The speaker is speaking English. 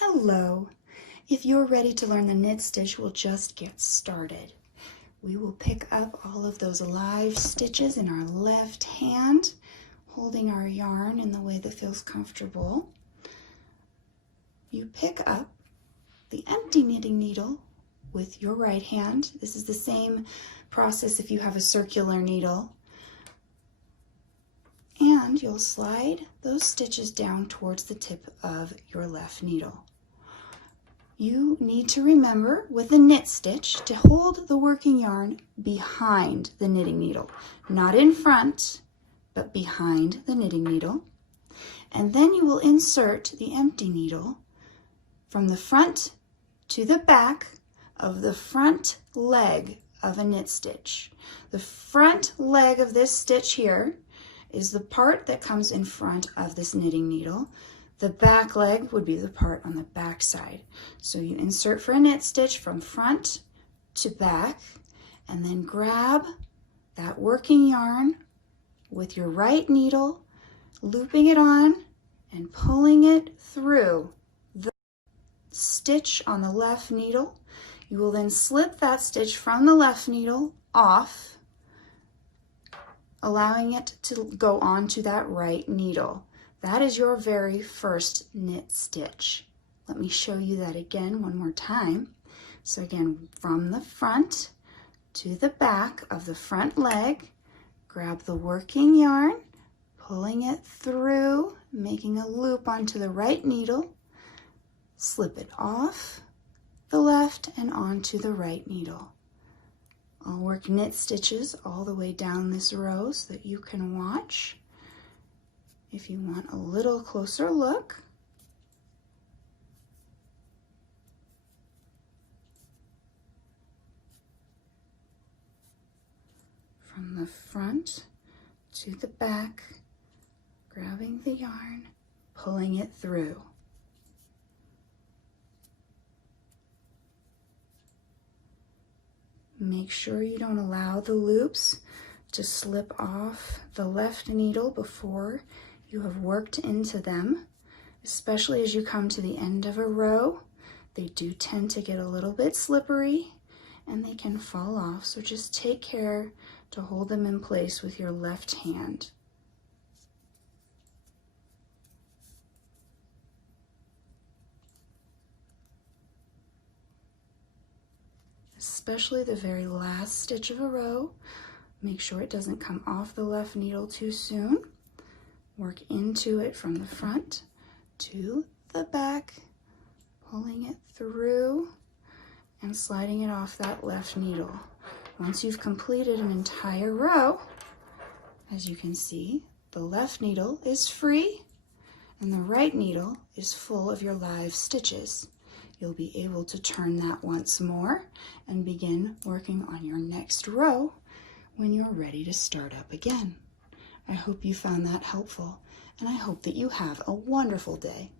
Hello! If you're ready to learn the knit stitch, we'll just get started. We will pick up all of those live stitches in our left hand, holding our yarn in the way that feels comfortable. You pick up the empty knitting needle with your right hand. This is the same process if you have a circular needle. And you'll slide those stitches down towards the tip of your left needle. You need to remember with the knit stitch to hold the working yarn behind the knitting needle, not in front, but behind the knitting needle. And then you will insert the empty needle from the front to the back of the front leg of a knit stitch. The front leg of this stitch here is the part that comes in front of this knitting needle. The back leg would be the part on the back side. So you insert for a knit stitch from front to back, and then grab that working yarn with your right needle, looping it on and pulling it through the stitch on the left needle. You will then slip that stitch from the left needle off, allowing it to go onto that right needle. That is your very first knit stitch. Let me show you that again one more time. So again, from the front to the back of the front leg, grab the working yarn, pulling it through, making a loop onto the right needle, slip it off the left and onto the right needle. I'll work knit stitches all the way down this row so that you can watch. If you want a little closer look, from the front to the back, grabbing the yarn, pulling it through. Make sure you don't allow the loops to slip off the left needle before you have worked into them, especially as you come to the end of a row. They do tend to get a little bit slippery and they can fall off, so just take care to hold them in place with your left hand. Especially the very last stitch of a row. Make sure it doesn't come off the left needle too soon. Work into it from the front to the back, pulling it through and sliding it off that left needle. Once you've completed an entire row, as you can see, the left needle is free and the right needle is full of your live stitches. You'll be able to turn that once more and begin working on your next row when you're ready to start up again. I hope you found that helpful, and I hope that you have a wonderful day.